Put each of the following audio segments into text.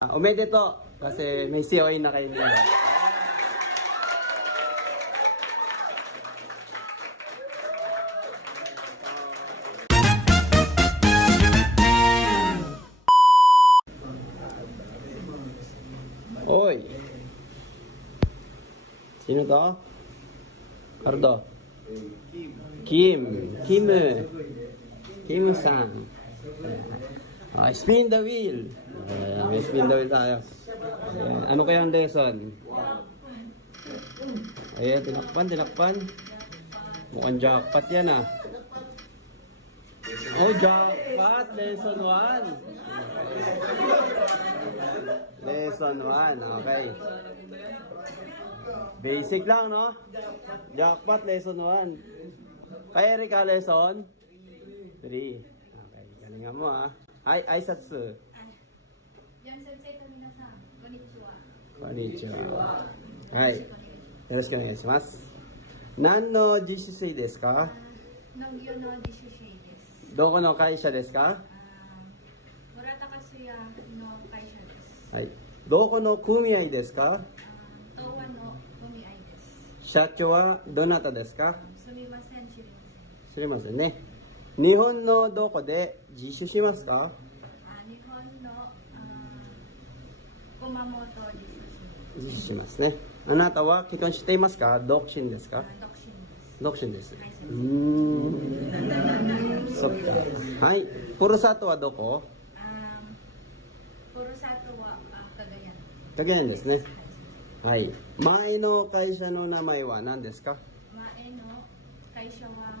おめでとうkasi may COA na kayo nila. Oy. Sino to? Cardo. Kim-san. Spin the wheel. May spin the wheel tayo. Ayan. Ano kaya ang lesson? Ayan, tinakpan. Mukhang jackpot yan ah. Oh, jackpot! Lesson 1. Lesson 1, okay. Basic lang, no? Jackpot, lesson 1. Kay Erika, lesson 3. Okay, galingan mo ah. Hai, aisatsu. Konnichiwa. Hai. Yoroshiku onegaishimasu. Nan no jishusui desu ka? Nogyo no jishusui desu. Doko no kaisha desu ka? Murata Katsuya no kaisha desu. Hai. Doko no kumiai desu ka? Towa no kumiai desu. Shacho wa donata desu ka? Sumimasen, shirimasen ne. Nihon no doko de jishu shimasu ka? Nihon no Kumamoto jishu shimasu ne. Anata wa kikon shite imasu ka? Dokushin desu ka? Dokushin desu. Sokka. Hai. Furusato wa doko? Furusato wa Kagayan. Kagayan desu ne. Hai. Mae no kaisha no namae wa nan desu ka? Mae no kaisha wa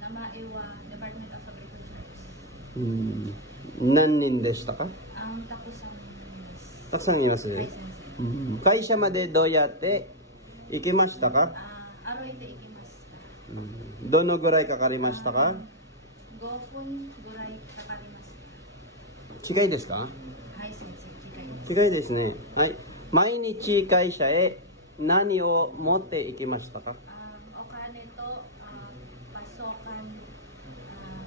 namae wa Department of Agriculture. Nan nin deshita ka? Takusan desu. Takusan imasu? Hai, sensei. Kaisha made do yatte ikimashita ka? Aroite ikimashita. Dono gurai kakarimashita ka? 5分ぐらいかかりました。近いですか？はい、先生、近いです。近いですね。はい。毎日会社へ何を持って行きましたか？お金とパソコン。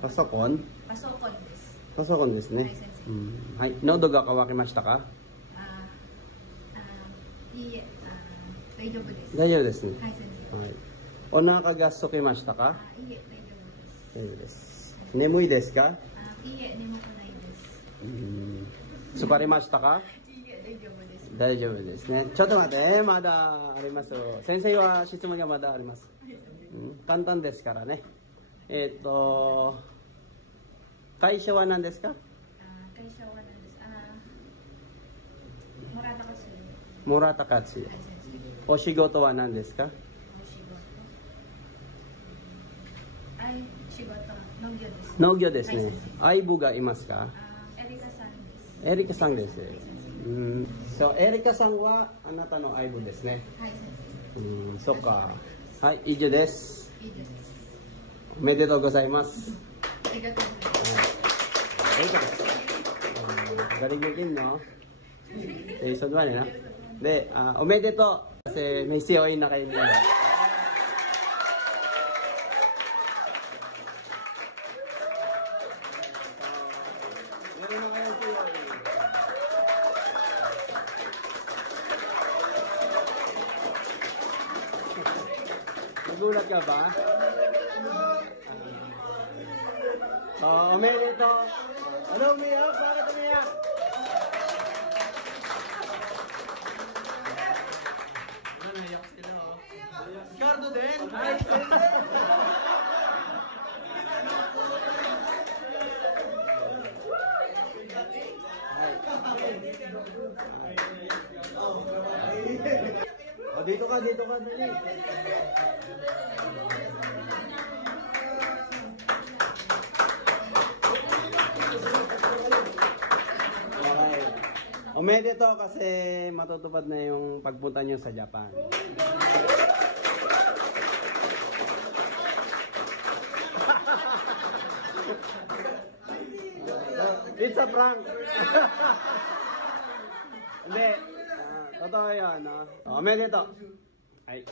パソコン？パソコンです。パソコンですね。はい、先生。はい。喉が渇きましたか？いいえ、大丈夫です。大丈夫ですね。はい、先生。はい。お腹が空きましたか？いいえ、大丈夫です。眠いですか？いいえ、眠くないです。疲れましたか？いいえ、大丈夫です。大丈夫ですね。ちょっと待って、まだあります。先生は質問がまだあります。簡単ですからね。会社は何ですか？会社は何ですか？モラタカツ。モラタカツ。お仕事は何ですか？お仕事。仕事。農業です。農業ですね。相棒がいますか？エリカさんです。エリカさんです。そう、エリカさんはあなたの相棒ですね。はい、先生。そっか。はい、以上です。いいです。おめでとうございます。ありがとうございます。Galing din, no? Lesson 1, no? De, oめでとうkasi may COA na kayo nila. Meron na kayong COA. Nagulat ka ba? Oめでとう. Ano umiyak? Bakit umiyak? Naiyak sila, oh. Ricardo din? Ay, oh, dito ka, dali. O me de to kasi matutupad na yung pagpunta nyo sa Japan. It's a prank. Hindi. Totoo yan, no? O me de to. Ay.